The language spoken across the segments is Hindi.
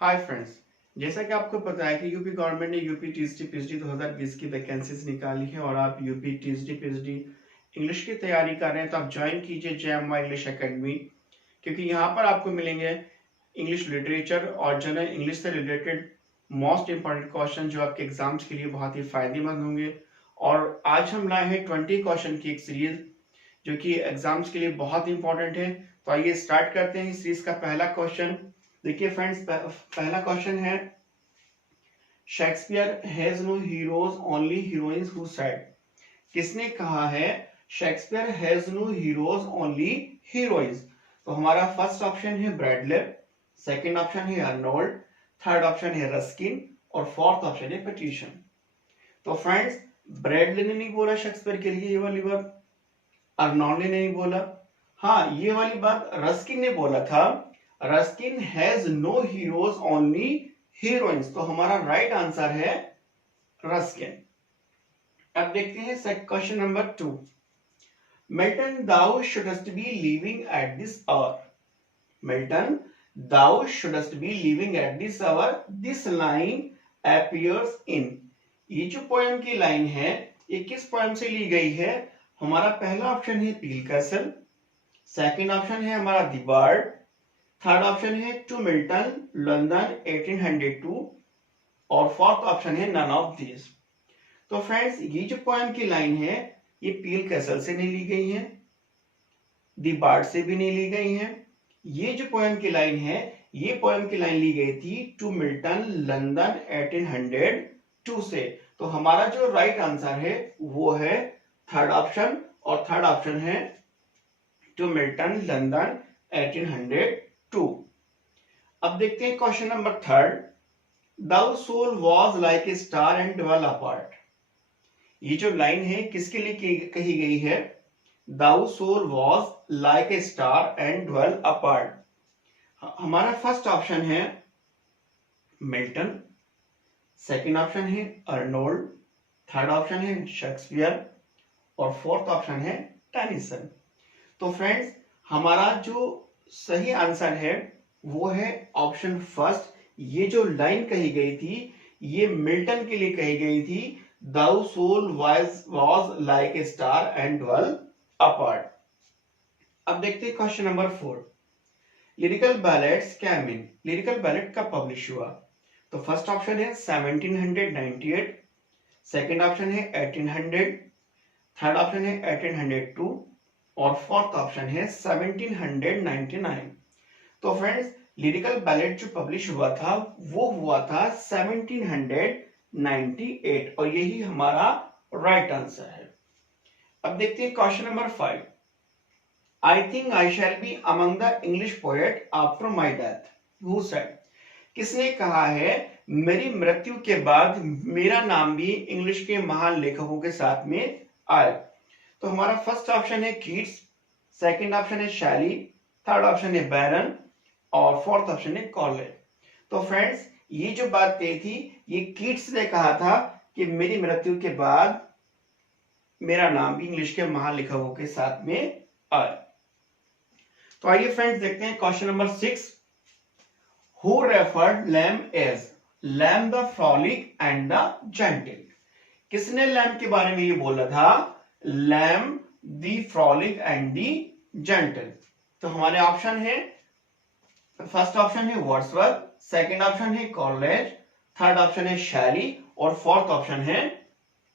हाय फ्रेंड्स, जैसा कि आपको पता है कि यूपी गवर्नमेंट ने यूपी टीएसडी पीएचडी 2020 की वैकेंसीज निकाली है और आप यूपी टीएसडी पीएचडी इंग्लिश की तैयारी कर रहे हैं तो आप ज्वाइन कीजिए जेएमवाई इंग्लिश एकेडमी, क्योंकि यहाँ पर आपको मिलेंगे इंग्लिश लिटरेचर और जनरल इंग्लिश से रिलेटेड मोस्ट इंपॉर्टेंट क्वेश्चन जो आपके एग्जाम्स के लिए बहुत ही फायदेमंद होंगे। और आज हम लाए हैं 20 क्वेश्चन की एक सीरीज जो कि एग्जाम्स के लिए बहुत इंपॉर्टेंट है। तो आइए स्टार्ट करते हैं इस सीरीज का पहला क्वेश्चन। देखिए फ्रेंड्स, पहला क्वेश्चन है, Shakespeare has no heroes only heroines who said. किसने कहा है Shakespeare has no heroes only heroines? तो हमारा फर्स्ट ऑप्शन है ब्रैडले, सेकंड ऑप्शन है अर्नोल्ड, थर्ड ऑप्शन है रस्किन और फोर्थ ऑप्शन है पेटिशन। तो फ्रेंड्स, ब्रैडले ने नहीं बोला शेक्सपियर के लिए ये वाली बात, अर्नोल्ड ने नहीं बोला, हाँ ये वाली बात रस्किन ने बोला था। Ruskin has no heroes only heroines, तो हमारा राइट आंसर है रस्किन। अब देखते हैं question number 2। Milton, thou shouldst be living at this hour. Milton, thou shouldst be living at this hour, this line appears in. ये जो पोएम की लाइन है ये किस पोएम से ली गई है? हमारा पहला ऑप्शन है पील कैसल, सेकंड ऑप्शन है हमारा द बर्ड, थर्ड ऑप्शन है टू मिल्टन लंदन 1802 और फोर्थ ऑप्शन है नन ऑफ दिस। तो फ्रेंड्स, ये जो पोएम की लाइन है ये पील कैसल से नहीं ली गई है, द बर्ड से भी नहीं ली गई है। ये जो पोएम की लाइन है ये पोएम की लाइन ली गई थी टू मिल्टन लंदन 1802 से। तो हमारा जो राइट आंसर है वो है थर्ड ऑप्शन, और थर्ड ऑप्शन है टू मिल्टन लंदन 1802। अब देखते हैं question number 3। Thou soul was like a star and dwell apart. ये जो लाइन है किसके लिए कही गई है? Thou soul was like a star and dwell apart. हमारा फर्स्ट ऑप्शन है मिल्टन, सेकंड ऑप्शन है अर्नोल्ड, थर्ड ऑप्शन है शेक्सपियर और फोर्थ ऑप्शन है टेनिसन। तो फ्रेंड्स, हमारा जो सही आंसर है वो है ऑप्शन फर्स्ट। ये जो लाइन कही गई थी ये मिल्टन के लिए कही गई थी, thou soul was like a star and dwell apart. अब देखते हैं question number 4। Lyrical ballads came in. Lyrical ballad कब पब्लिश हुआ? तो फर्स्ट ऑप्शन है 1798, सेकंड ऑप्शन है 1800, थर्ड ऑप्शन है 1802 और फोर्थ ऑप्शन है 1799। तो फ्रेंड्स, लिरिकल बैलेड जो पब्लिश हुआ था वो हुआ था 1798 और यही हमारा राइट आंसर है। अब देखते हैं question number 5। I think I shall be among the English poet after my death, who said. किसने कहा है मेरी मृत्यु के बाद मेरा नाम भी इंग्लिश के महान लेखकों के साथ में आए? तो हमारा फर्स्ट ऑप्शन है कीट्स, सेकंड ऑप्शन है शैली, थर्ड ऑप्शन है बैरन और फोर्थ ऑप्शन है कॉलेज। तो फ्रेंड्स, ये जो बात कही थी ये कीट्स ने कहा था कि मेरी मृत्यु के बाद मेरा नाम भी इंग्लिश के महान लेखकों के साथ में आए। तो आइए फ्रेंड्स देखते हैं question number 6। Who referred Lamb as Lamb the frolic and the gentle. किसने लैम के बारे में ये बोला था? Lamb the frolic and the gentle. तो हमारे ऑप्शन है, फर्स्ट ऑप्शन है वर्ड्सवर्थ, सेकंड ऑप्शन है कॉलेज, थर्ड ऑप्शन है शैली और फोर्थ ऑप्शन है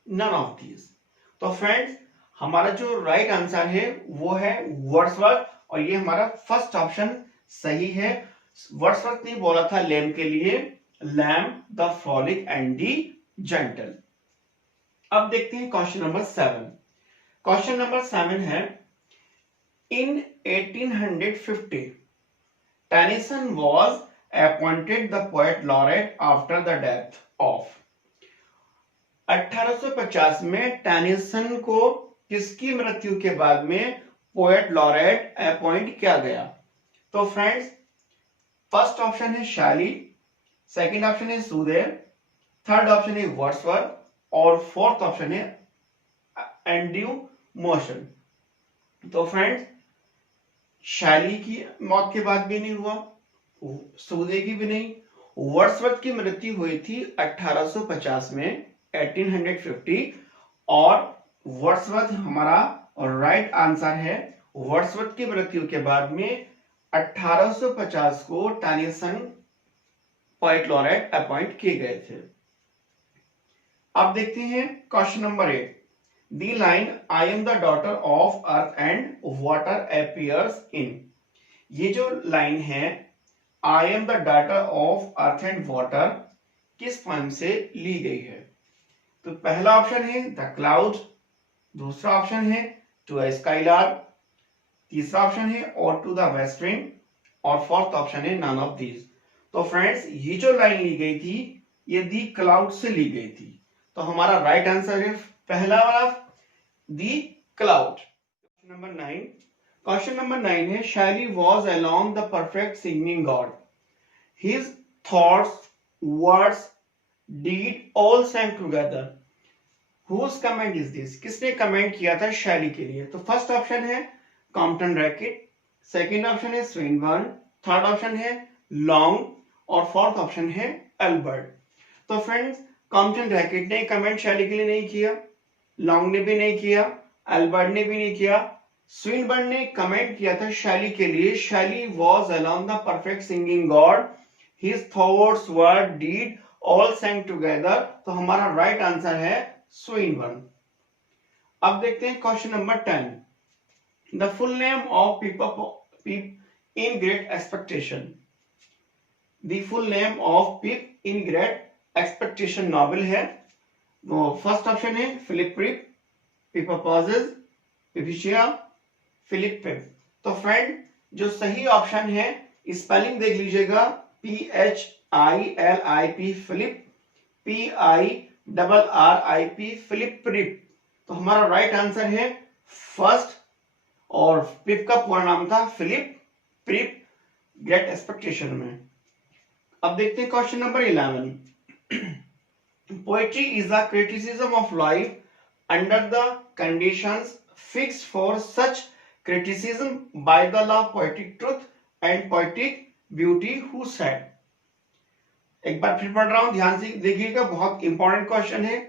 नन ऑफ दीज। तो फ्रेंड्स, हमारा जो राइट आंसर है वो है वर्ड्सवर्थ और ये हमारा फर्स्ट ऑप्शन सही है। वर्ड्सवर्थ ने बोला था लैम के लिए, Lamb the frolic and the gentle. अब देखते हैं क्वेश्चन नंबर 7। क्वेश्चन नंबर 7 है, इन 1850 Tennyson was appointed the poet laureate after the death of। 1850 में टेनिसन को किसकी मृत्यु के बाद में पोएट लॉरेट अपॉइंट किया गया? तो फ्रेंड्स, फर्स्ट ऑप्शन है शैली, सेकंड ऑप्शन है सुदेव, थर्ड ऑप्शन है वर्ड्सवर्थ और फोर्थ ऑप्शन है एंड्रयू मोशन। तो फ्रेंड्स, शैली की मौत के बाद भी नहीं हुआ, सूदे की भी नहीं वर्ड्सवर्थ की मृत्यु हुई थी 1850 में, 1850, और वर्ड्सवर्थ हमारा राइट आंसर है। वर्ड्सवर्थ की मृत्यु के बाद में 1850 को टेनिसन पोएट लॉरेट अपॉइंट किए गए थे। अब देखते हैं question number 8। The line I am the daughter of earth and water appears in, ये जो लाइन है I am the daughter of earth and water किस पोएम से ली गई है? तो पहला ऑप्शन है द क्लाउड, दूसरा ऑप्शन है टू अ स्काईलार्क, तीसरा ऑप्शन है और टू द वेस्ट विंड, और फोर्थ ऑप्शन है नन ऑफ दीज। तो फ्रेंड्स ये जो लाइन ली गई थी ये दी क्लाउड से ली गई थी, तो हमारा राइट आंसर है पहला वाला the cloud. Number 9, question number 9 है Shelley was alone the perfect singing god, his thoughts words deed all sang together, whose comment is this, किसने कमेंट किया था शैली के लिए? तो फर्स्ट ऑप्शन है कॉम्पटन रैकेट, सेकंड ऑप्शन है स्विनबर्न, थर्ड ऑप्शन है लॉन्ग, और फोर्थ ऑप्शन है एल्बर्ट। तो फ्रेंड्स कॉम्पटन रैकेट ने कमेंट शैली के लिए नहीं किया, लॉन्ग ने भी नहीं किया, एल्बर्ट ने भी नहीं किया, स्विनबर्न ने कमेंट किया था शैली के लिए। Shelley was alone the perfect singing god, his thoughts word deed all sang together, तो हमारा राइट आंसर है स्विनबर्न। अब देखते हैं question number 10। The full name of Pip in Great Expectation, the full name of Pip in Great Expectation novel है। वो फर्स्ट ऑप्शन है फिलिप प्रिप, पीपा पॉजेज, पिपिशिया, फिलिप पिप। तो फ्रेंड जो सही ऑप्शन है स्पेलिंग देख लीजिएगा, PHILIP Philip, PIRRIP Philip Pirrip. तो हमारा राइट आंसर है फर्स्ट, और पिप का पूरा नाम था फिलिप प्रिप ग्रेट एक्सपेक्टेशन में। अब देखते हैं question number 11। Poetry is the criticism of life under the conditions fixed for such criticism by the law poetic truth and poetic beauty who said। एक बार फिर पढ़ रहा हूं, ध्यान से देखिएगा, बहुत इंपॉर्टेंट क्वेश्चन है।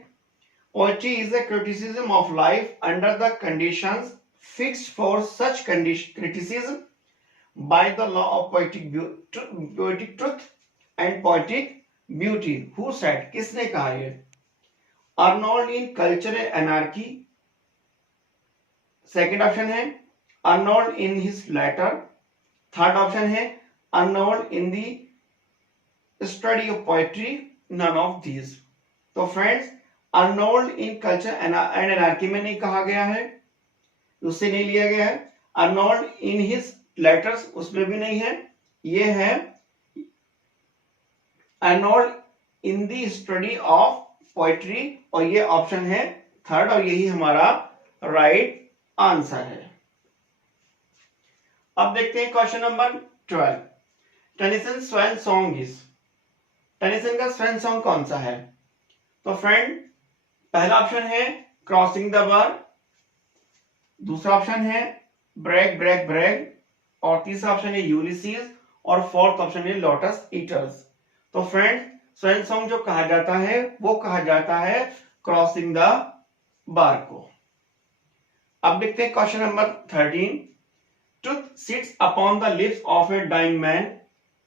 Poetry is a criticism of life under the conditions fixed for such criticism by the law of poetic truth and poetic beauty who said, किसने कहा ये? Arnold in culture anarchy, second option है Arnold in his letter, third option है Arnold in the study of poetry, none of these. तो friends Arnold in culture and anarchy में नहीं कहा गया है, उससे नहीं लिया गया है। अर्नोल्ड इन हिज लेटर्स उसमें भी नहीं है, ये है Arnold in the study of poetry, और ये ऑप्शन है थर्ड, और यही हमारा राइट आंसर है। अब देखते हैं question number 12। Tennyson swan song is, Tennyson का स्वैन सॉन्ग कौन सा है? तो फ्रेंड पहला ऑप्शन है क्रॉसिंग द बार, दूसरा ऑप्शन है ब्रेक ब्रेक ब्रेक, और तीसरा ऑप्शन है यूलिसीज, और फोर्थ ऑप्शन है लोटस ईटर्स। तो फ्रेंड स्वैन सॉन्ग जो कहा जाता है वो कहा जाता है क्रॉसिंग द बार को। अब देखते हैं question number 13। Truth sits upon the lips of a dying man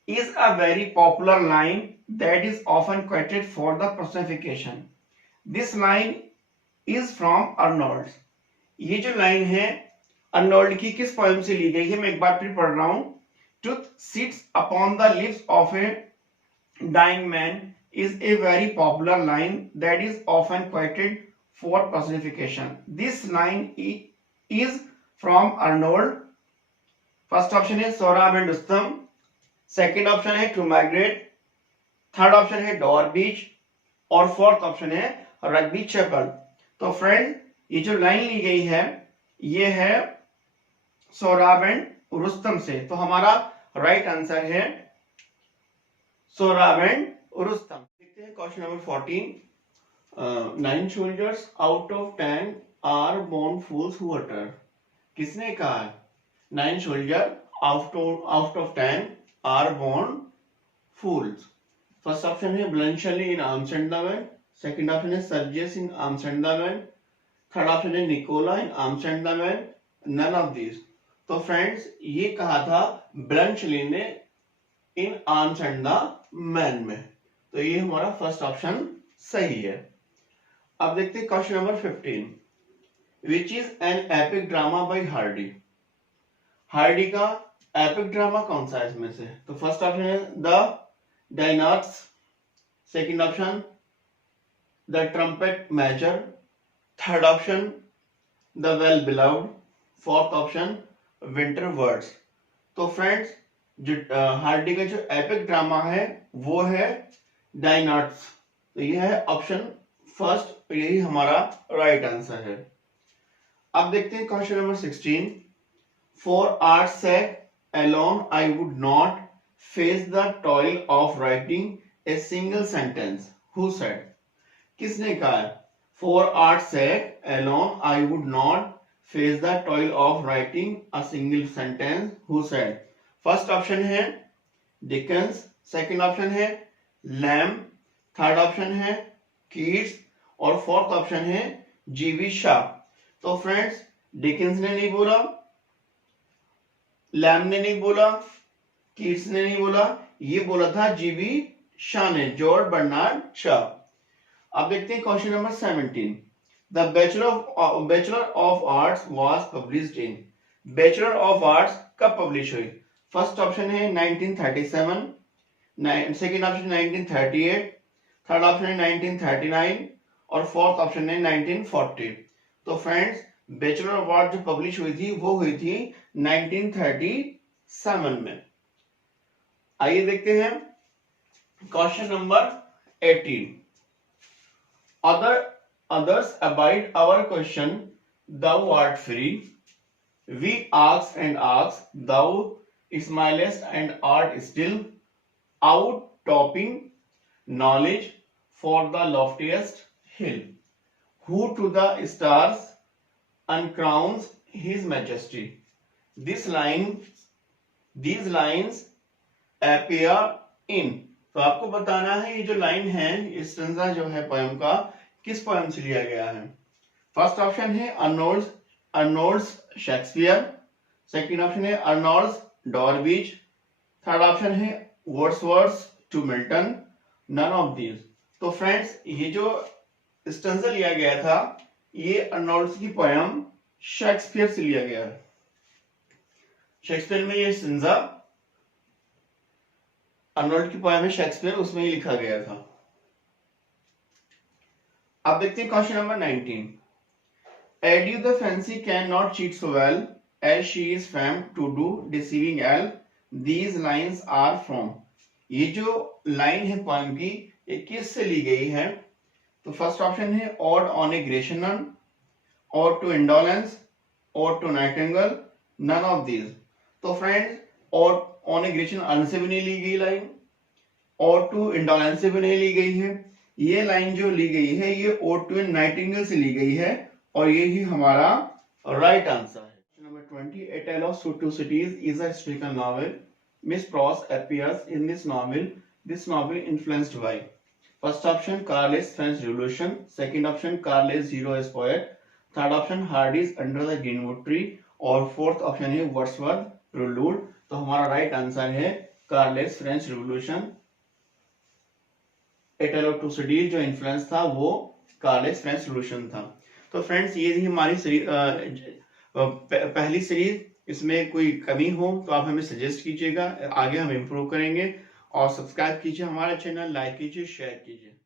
is a very popular line that is often quoted for the personification. This line is from Arnold. ये जो लाइन है अर्नोल्ड की किस पोएम से ली गई है? मैं एक बार फिर पढ़ रहा हूं। Truth sits upon the lips of a dying man is a very popular line that is often quoted for personification. This line is from Arnold. First option है Sohrab and Rustum, second option है टू माइग्रेट, थर्ड ऑप्शन है डॉर बीच, और फोर्थ ऑप्शन है रग्बी चैपल। तो फ्रेंड ये जो लाइन ली गई है ये है सोहराब एंड रुस्तम से, तो हमारा राइट आंसर है सोहराब एंड रुस्तम। देखते हैं question number 14। 9 soldiers out of 10 are born fools who utter, किसने कहा है? 9 soldiers out of 10 are born fools। First option है Bluntschli in Amsterdam, second option है Sergius in Amsterdam, third option है Nicola in Amsterdam, none of this. तो फ्रेंड्स ये कहा था ब्लंशली ने इन आम्स्टर्डम में, तो ये हमारा फर्स्ट ऑप्शन सही है। अब देखते हैं question number 15, which is an epic drama by Hardy. Hardy का एपिक ड्रामा कौन सा है इसमें से? तो फर्स्ट ऑप्शन है the dynasts, second option the trumpet major, third option the well beloved, fourth option winter words. तो फ्रेंड्स जो हार्डी का जो एपिक ड्रामा है वो है डायनार्ड्स, तो ये है ऑप्शन फर्स्ट, तो यही हमारा राइट आंसर है। अब देखते हैं question number 16, for art's sake alone I would not face the toil of writing a single sentence. Who said? किसने कहा है? For art's sake alone I would not face the toil of writing a single sentence. Who said? First option है डिकेंस, सेकंड ऑप्शन है लैम, थर्ड ऑप्शन है कीट्स और फोर्थ ऑप्शन है जीवी शाह। तो फ्रेंड्स डिकेंस ने नहीं बोला, लैम ने नहीं बोला, कीट्स ने नहीं बोला, ये बोला था जीवी शाह ने, जॉर्ज बर्नार्ड शाह। अब देखते हैं question number 17, the bachelor of arts was published in. Bachelor of arts कब पब्लिश हुई? फर्स्ट ऑप्शन है 1937, सेकंड ऑप्शन 1938, थर्ड ऑप्शन है 1939 और फोर्थ ऑप्शन है 1940। तो फ्रेंड्स बैचलर ऑफ आर्ट जो पब्लिश हुई थी वो हुई थी 1937 में। आइए देखते हैं question number 18, others abide our question, thou art free, we ask and ask, thou smilest and art still, out topping knowledge for the loftiest hill, who to the stars uncrowns his majesty. These lines appear in। तो आपको बताना है ये जो लाइन है, इस स्टेंजा जो है पोएम का, किस पोएम से लिया गया है। फर्स्ट ऑप्शन है अर्नोल्ड्स शेक्सपियर, सेकंड ऑप्शन है अर्नोल्ड्स डॉर्विच, थर्ड ऑप्शन है Wordsworth to Milton, none of these. तो फ्रेंड्स ये जो स्टेंजा लिया गया था ये अर्नोल्ड्स की पोएम शेक्सपियर से लिया गया है। शेक्सपियर में ये स्टेंजा, अर्नोल्ड की पोएम है शेक्सपियर, उसमें ही लिखा गया था। अब देखते हैं question number 19, Adieu the fancy cannot cheat so well as she is famed to do deceiving all, these lines are from। ये जो लाइन है पोएम की ये किस से ली गई है? तो फर्स्ट ऑप्शन है ऑड ऑन ए ग्रेशनन, और टू इंडोलेंस, और to nightingale, none of these. तो friends ode on a Grecian urn से भी नहीं ली गई लाइन, और टू इंडोलेंस से भी नहीं ली गई है। ये लाइन जो ली गई है ये ओड टू नाइटिंगेल से ली गई है और ये ही हमारा राइट आंसर है। Number 20, A Tale of Two Cities is a historical novel. Miss Pross appears in this novel. This novel influenced by first option Carlyle's French Revolution, second option Carlyle's Hero as Poet, third option Hardy's under the greenwood tree और फोर्थ ऑप्शन है वर्ड्सवर्थ प्रोलूड। तो हमारा राइट आंसर है Carlyle's French Revolution. A tale of two cities जो इन्फ्लुएंस था वो कार्लेस फ्रेंच रिवॉल्यूशन था। तो फ्रेंड्स ये थी हमारी पहली सीरीज। इसमें कोई कमी हो तो आप हमें सजेस्ट कीजिएगा, आगे हम इम्प्रूव करेंगे। और सब्सक्राइब कीजिए हमारा चैनल, लाइक कीजिए, शेयर कीजिए।